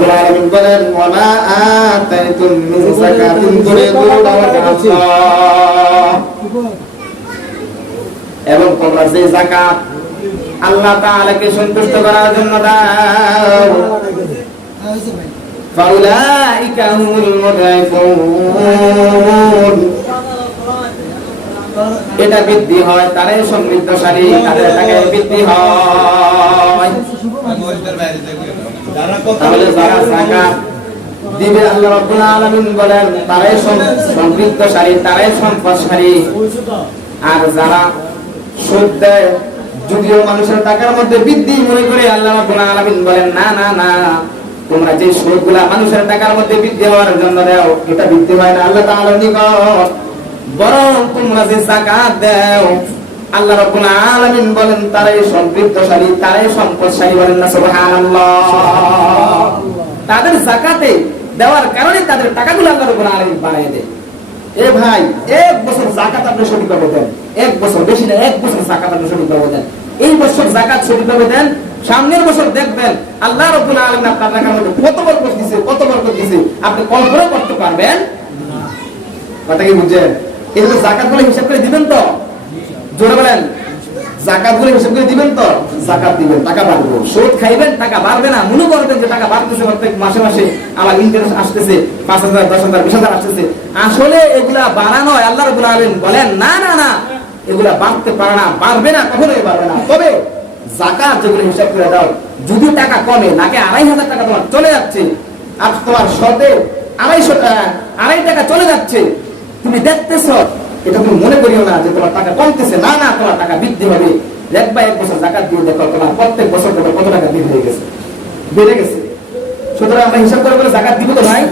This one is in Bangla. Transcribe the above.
রাব্বুল আলামিন বলেন ওয়া মা আতাইতুম মিন যাকাতিন তুরিদুনা ওয়াজহাল্লাহ, এবং তোমরা যে যাকাত আল্লাহ তাআলাকে সন্তুষ্ট করার জন্য দাও, ফাউলাইকা হুমুল মুদাইফুন, এটা বৃদ্ধি হয়, তারাই সমৃদ্ধশালী, তাদের টাকায় বৃদ্ধি হয়। তাহলে যারা যাকাত দিবে আল্লাহ রাব্বুল আলামিন বলেন তারাই সমৃদ্ধশালী, তারাই সম্পদশালী। আর যারা সুদ দেয়, যদিও মানুষের টাকার মধ্যে বৃদ্ধি মনে করে, আল্লাহ রাব্বুল আলামিন বলেন না না না, তোমরা যে সুদগুলা মানুষের টাকার মধ্যে বৃদ্ধি হওয়ার জন্য দাও, এটা বৃদ্ধি হয় না আল্লাহ তাআলার নিকট, বরং তোমরা যে যাকাত দাও আল্লাহ রাব্বুল আলামিন বলেন তারাই সমৃদ্ধশালী, তারাই সম্পদশালী। বলেন না সুবহানাল্লাহ। তাদের যাকাতে দেওয়ার কারণে তাদের টাকাগুলো আল্লাহ রাব্বুল আলামিন বাড়ায় দেয়। এ ভাই, এক বছর যাকাত আপনি সঠিকভাবে দেন, এক বছর, বেশি না, এক বছর যাকাত আপনি সঠিকভাবে দেন। এই বছর যাকাত সঠিকভাবে দেন, সামনের বছর দেখবেন আল্লাহ রাব্বুল আলামিন আপনার টাকার মধ্যে কত বরকত দিয়েছে, কত বরকত দিয়েছে, আপনি কল্পনা করতে পারবেন। কথা কি বুঝছেন? এই হলো যাকাতগুলো হিসাব করে দিবেন তো? জোরে বলেন, যাকাতগুলো হিসাব করে দিবেন তো? যাকাত দিবেন, টাকা বাড়বে। সুদ খাইবেন, টাকা বাড়বে না। মনে করবেন যে টাকা বাড়তেছে, প্রত্যেক মাসে মাসে আমার ইন্টারেস্ট আসতেছে, 5,000, 10,000, 20,000 আসতেছে। আসলে এগুলা বাড়ানো, আল্লাহ রাব্বুল আলামিন বলেন না না না, এগুলা বাড়তে পারে না, বাড়বে না, কখনোই বাড়বে না। তবে যাকাত যেগুলো হিসাব করে দাও, যদি টাকা কমে, নাকি 2,500 টাকা তোমার চলে যাচ্ছে, আর তোমার শর্তে 2.5 টাকা চলে যাচ্ছে, তুমি দেখতেছ, এটা তুমি মনে করিও না যে তোমার টাকা কমতেছে, না না, তোমার টাকা বৃদ্ধি হবে। দেখবা এক বছর যাকাত দিয়ে দেখো তোমার প্রত্যেক বছর তোমার কত টাকা বৃদ্ধি হয়ে গেছে, বেড়ে গেছে। সুতরাং আমরা হিসাব করে বলে যাকাত দিব তো ভাই।